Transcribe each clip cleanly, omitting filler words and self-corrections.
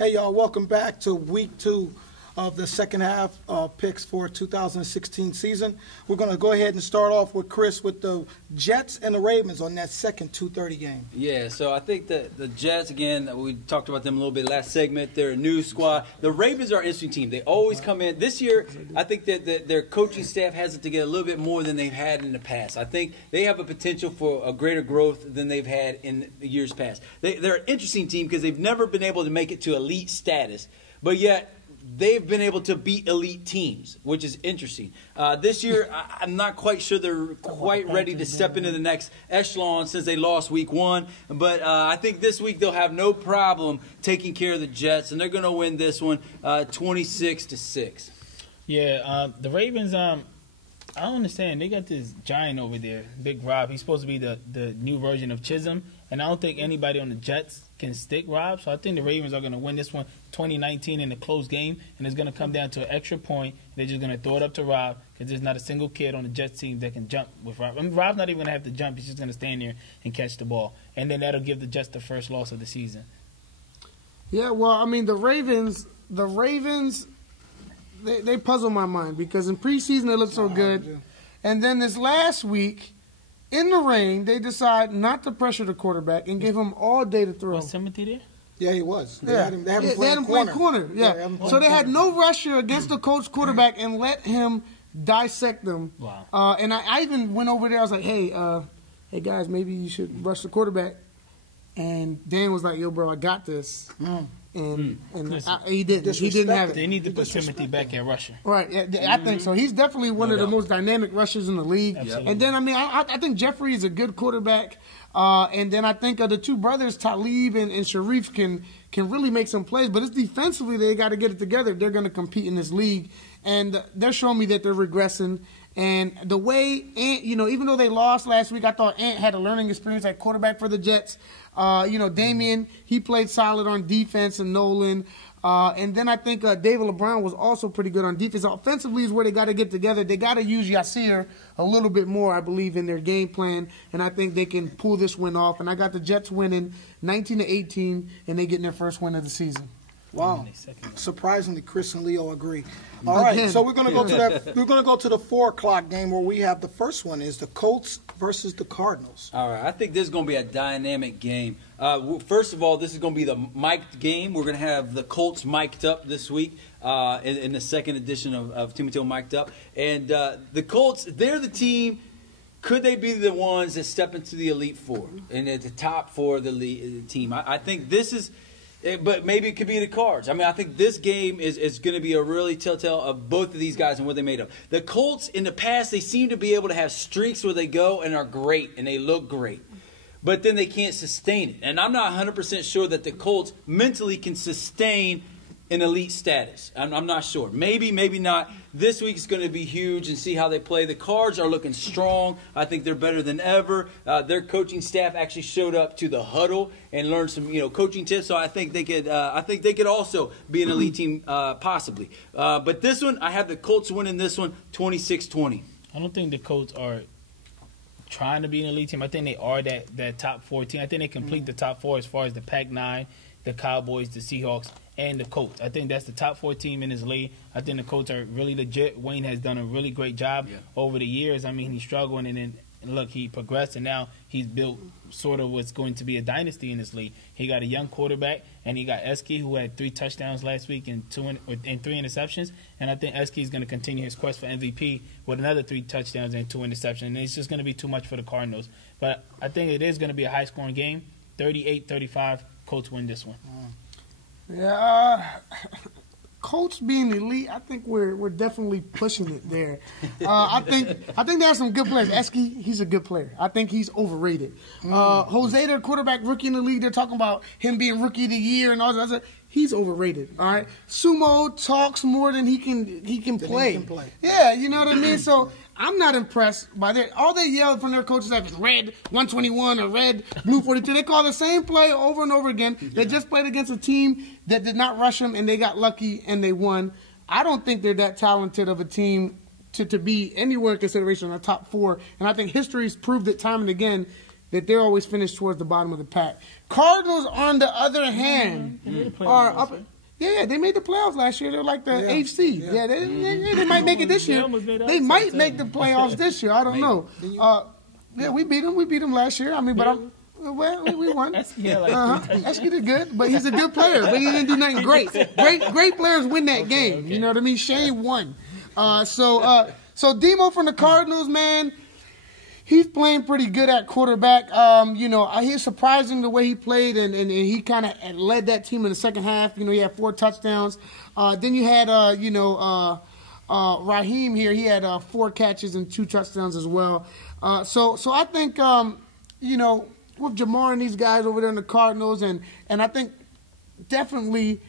Hey, y'all, welcome back to week 2 of the second half picks for 2016 season. We're going to go ahead and start off with Chris with the Jets and the Ravens on that second 2:30 game. Yeah, so I think that the Jets, again, we talked about them a little bit last segment. They're a new squad. The Ravens are an interesting team. They always come in. This year, I think that their coaching staff has it to get a little bit more than they've had in the past. I think they have a potential for a greater growth than they've had in the years past. They're an interesting team because they've never been able to make it to elite status, but yet they've been able to beat elite teams, which is interesting. This year, I'm not quite sure they're quite ready to step into the next echelon since they lost week 1. But I think this week they'll have no problem taking care of the Jets, and they're going to win this one 26-6. Yeah, the Ravens, I don't understand. They got this giant over there, Big Rob. He's supposed to be the new version of Chisholm, and I don't think anybody on the Jets can stick Rob. So I think the Ravens are going to win this one 2019 in a close game, and it's going to come down to an extra point. They're just going to throw it up to Rob because there's not a single kid on the Jets team that can jump with Rob. I mean, Rob's not even going to have to jump. He's just going to stand there and catch the ball, and then that'll give the Jets the first loss of the season. Yeah, well, I mean, the Ravens, they puzzle my mind because in preseason they looked so good, and then this last week, in the rain, they decide not to pressure the quarterback and give him all day to throw. Was Timothy there? Yeah, he was. They Yeah, had him they had him playing corner. Yeah, so they had no rusher against the coach quarterback and let him dissect them. Wow. And I even went over there. I was like, hey guys, maybe you should rush the quarterback. And Dan was like, yo, bro, I got this. And he didn't. He didn't have it. They need to put Timothy back at rusher. Right, yeah, I think so. He's definitely one of the most dynamic rushers in the league. Absolutely. And then, I mean, I think Jeffrey is a good quarterback. And then I think the two brothers, Talib and Sharif, can really make some plays. But it's defensively they got to get it together. They're going to compete in this league. And they're showing me that they're regressing. And the way Ant, even though they lost last week, I thought Ant had a learning experience at quarterback for the Jets. Damian, he played solid on defense, and Nolan. And then I think David LeBron was also pretty good on defense. Offensively is where they got to get together. They got to use Yasir a little bit more, I believe, in their game plan. And I think they can pull this win off. And I got the Jets winning 19-18, and they getting their first win of the season. Wow! Surprisingly, Chris and Leo agree. All right, so we're going to go to that. We're going to go to the 4:00 game where we have the first one is the Colts versus the Cardinals. All right, I think this is going to be a dynamic game. First of all, this is going to be the mic'd game. We're going to have the Colts mic'd up this week in the second edition of Timoteo Mic'd Up. And the Colts, they're the team. Could they be the ones that step into the Elite Four and at the top four of the team? I think this is. But maybe it could be the Cards. I mean, I think this game is going to be a really telltale of both of these guys and what they made of. The Colts, in the past, they seem to be able to have streaks where they go and are great, and they look great. But then they can't sustain it. And I'm not 100% sure that the Colts mentally can sustain an elite status. I'm not sure. Maybe, maybe not. This week is going to be huge and see how they play. The Cards are looking strong. I think they're better than ever. Their coaching staff actually showed up to the huddle and learned some, coaching tips. So I think they could. I think they could also be an elite team, possibly. But this one, I have the Colts winning this one, 26-20. I don't think the Colts are trying to be an elite team. I think they are that top 4 team. I think they complete the top 4 as far as the Pac-9, the Cowboys, the Seahawks, and the Colts. I think that's the top 4 team in this league. I think the Colts are really legit. Wayne has done a really great job over the years. I mean, he's struggling, and then, look, he progressed, and now he's built sort of what's going to be a dynasty in this league. He got a young quarterback, and he got Eske, who had 3 touchdowns last week and 3 interceptions. And I think Eske is going to continue his quest for MVP with another 3 touchdowns and 2 interceptions. And it's just going to be too much for the Cardinals. But I think it is going to be a high-scoring game. 38-35, Colts win this one. Yeah, Colts being elite, I think we're definitely pushing it there. I think there are some good players. Eske, he's a good player. I think he's overrated. Jose, their quarterback, rookie in the league, they're talking about him being rookie of the year and all that other. He's overrated. All right, Sumo talks more than he can play. Yeah, you know what I mean. So I'm not impressed by that. All they yell from their coaches is red 121 or red blue 42. They call the same play over and over again. They just played against a team that did not rush them, and they got lucky and they won. I don't think they're that talented of a team to be anywhere in consideration in the top 4. And I think history's proved it time and again. that they're always finished towards the bottom of the pack. Cardinals, on the other hand, are up. Yeah, they made the playoffs last year. They're like the eighth seed. Yeah, they might make it this year. They might make the playoffs this year. I don't know. Yeah, we beat them. We beat them last year. I mean, but well, we won. Esky did good, but he's a good player. But he didn't do nothing great. Great players win that game. You know what I mean? Shane won. So Demo from the Cardinals, man, he's playing pretty good at quarterback. He's surprising the way he played, and he kind of led that team in the second half. He had 4 touchdowns. Then you had, Raheem here. He had 4 catches and 2 touchdowns as well. So I think, with Jamar and these guys over there in the Cardinals, and I think definitely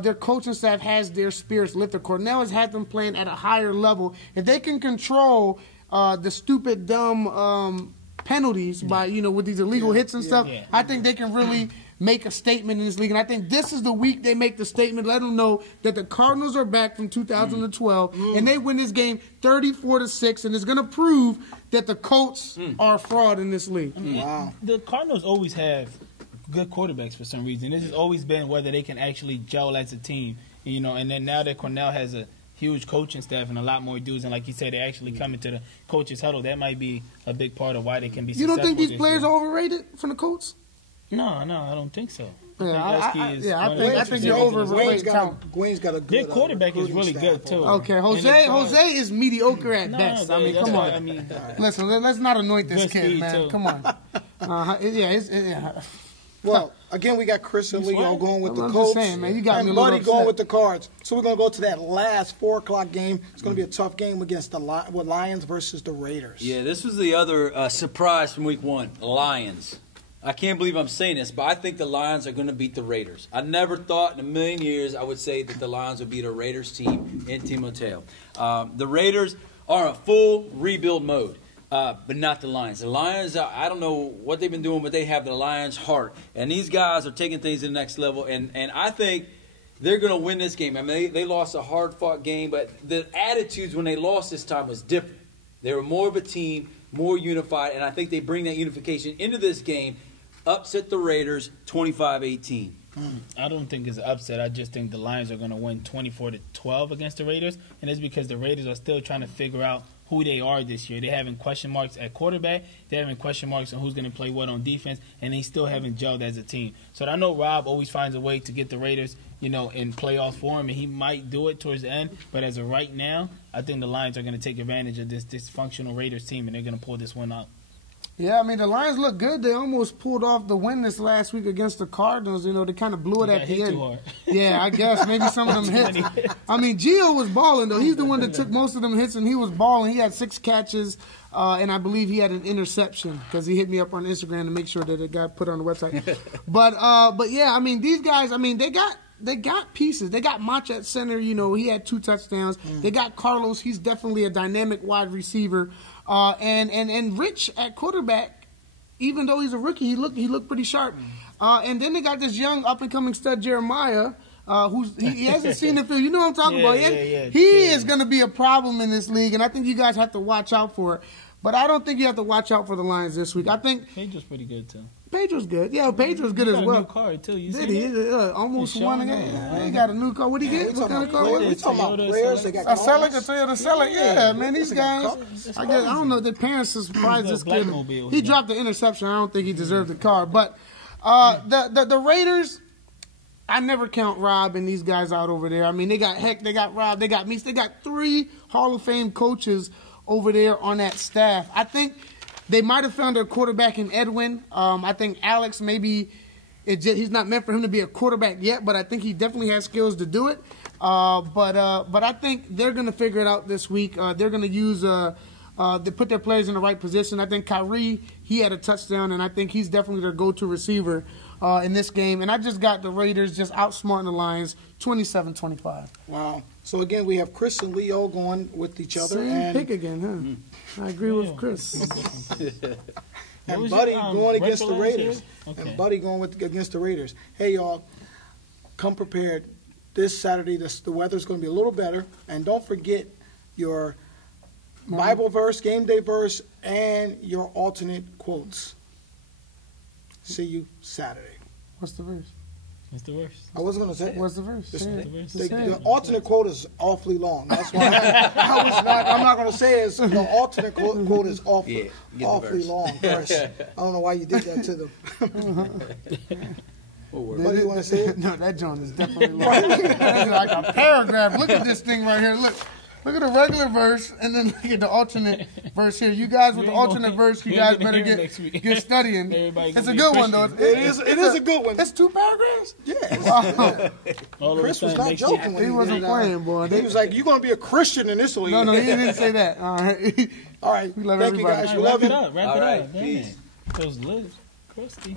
their coaching staff has their spirits lifted. Cornell has had them playing at a higher level. If they can control the stupid, dumb penalties by, with these illegal hits and stuff, I think they can really make a statement in this league. And I think this is the week they make the statement, let them know that the Cardinals are back from 2012, and they win this game 34-6, and it's going to prove that the Colts are a fraud in this league. Wow. The Cardinals always have good quarterbacks for some reason. This has always been whether they can actually gel as a team, and then now that Cornell has a huge coaching staff and a lot more dudes, and like you said, they actually come into the coaches huddle. That might be a big part of why they can be successful. You don't think these players are overrated from the Colts? No, I don't think so. I think you're overrated. Gwen's got a good. Their quarterback is really good too. Okay, Jose is mediocre at best. I mean, come on. Listen, let's not anoint this kid, man. Come on. Well, again, we got Chris and Leo going with the I'm Colts, just saying, man, you got and Buddy going with the Cards. So we're going to go to that last 4 o'clock game. It's going to be a tough game against the Lions versus the Raiders. Yeah, this was the other surprise from week 1, the Lions. I can't believe I'm saying this, but I think the Lions are going to beat the Raiders. I never thought in a million years I would say that the Lions would beat a Raiders team in Timoteo. The Raiders are in a full rebuild mode. But not the Lions. The Lions, I don't know what they've been doing, but they have the Lions' heart. And these guys are taking things to the next level. And I think they're going to win this game. I mean, they lost a hard-fought game, but the attitudes when they lost this time was different. They were more of a team, more unified, and I think they bring that unification into this game, upset the Raiders 25-18. I don't think it's an upset. I just think the Lions are going to win 24-12 against the Raiders, and it's because the Raiders are still trying to figure out who they are this year. They're having question marks at quarterback. They're having question marks on who's going to play what on defense, and they still haven't gelled as a team. So I know Rob always finds a way to get the Raiders, in playoff form, and he might do it towards the end. But as of right now, I think the Lions are going to take advantage of this dysfunctional Raiders team, and they're going to pull this one out. Yeah, I mean, the Lions look good. They almost pulled off the win this last week against the Cardinals. They kind of blew it at the end. Too hard. Yeah, I guess. Maybe some of them hits. I mean, Gio was balling, though. He's the one that took most of them hits, and he was balling. He had 6 catches, and I believe he had an interception because he hit me up on Instagram to make sure that it got put on the website. But yeah, I mean, these guys, they got pieces. They got Mach at center. He had 2 touchdowns. They got Carlos. He's definitely a dynamic wide receiver. And Rich at quarterback, even though he's a rookie, he looked pretty sharp. And then they got this young up and coming stud Jeremiah, he hasn't seen the field. You know what I'm talking about? He is going to be a problem in this league, and I think you guys have to watch out for it. But I don't think you have to watch out for the Lions this week. I think Pedro's pretty good too. Pedro's good. Yeah, Pedro's good as well. He got a new car too. You Did he? Almost won again. He got a new car. What did he get? What kind of car? We talking about players. They got a Toyota Celica. Yeah, man, these guys. I don't know. Their parents surprised this kid. He dropped the interception. I don't think he deserved the car. But the Raiders, I never count Rob and these guys out over there. I mean, they got Heck, they got Rob, they got Meese. They got 3 Hall of Fame coaches over there on that staff. I think they might have found their quarterback in Edwin. I think Alex, maybe he's not meant for him to be a quarterback yet, but I think he definitely has skills to do it. But I think they're going to figure it out this week. They're going to use they put their players in the right position. I think Kyrie, he had a touchdown, and I think he's definitely their go-to receiver in this game. And I just got the Raiders just outsmarting the Lions 27-25. Wow. So, again, we have Chris and Leo going with each other. Same pick again, huh? I agree with Chris. And Buddy going against the Raiders. Okay. And Buddy going against the Raiders. Hey, y'all, come prepared. This Saturday, the weather's going to be a little better. And don't forget your Bible verse, game day verse, and your alternate quotes. See you Saturday. What's the verse? It's the worst. I wasn't going to say it. What's the verse? It's- Say The it. verse. The alternate quote is awfully long. That's why I'm not going to say it. The alternate quote is awfully, Yeah, get the awfully verse. long. Verse. I don't know why you did that to them. What do you want to say? No, that joint is definitely long. That's like a paragraph. Look at this thing right here. Look at the regular verse, and then look at the alternate verse here. You guys with the alternate verse, you guys better get studying. Everybody It's gonna a be good one, though. Christian. It is a good one. It's 2 paragraphs? Yeah. Wow. All of a Chris was sudden, not next joking year- when He wasn't did that. playing, boy. He was like, "You're going to be a Christian in this league." No, he didn't say that. All right. All right. We love Thank you, everybody. guys. All We right, love wrap you. it up. Wrap All it right, up. peace. Those lips, crusty.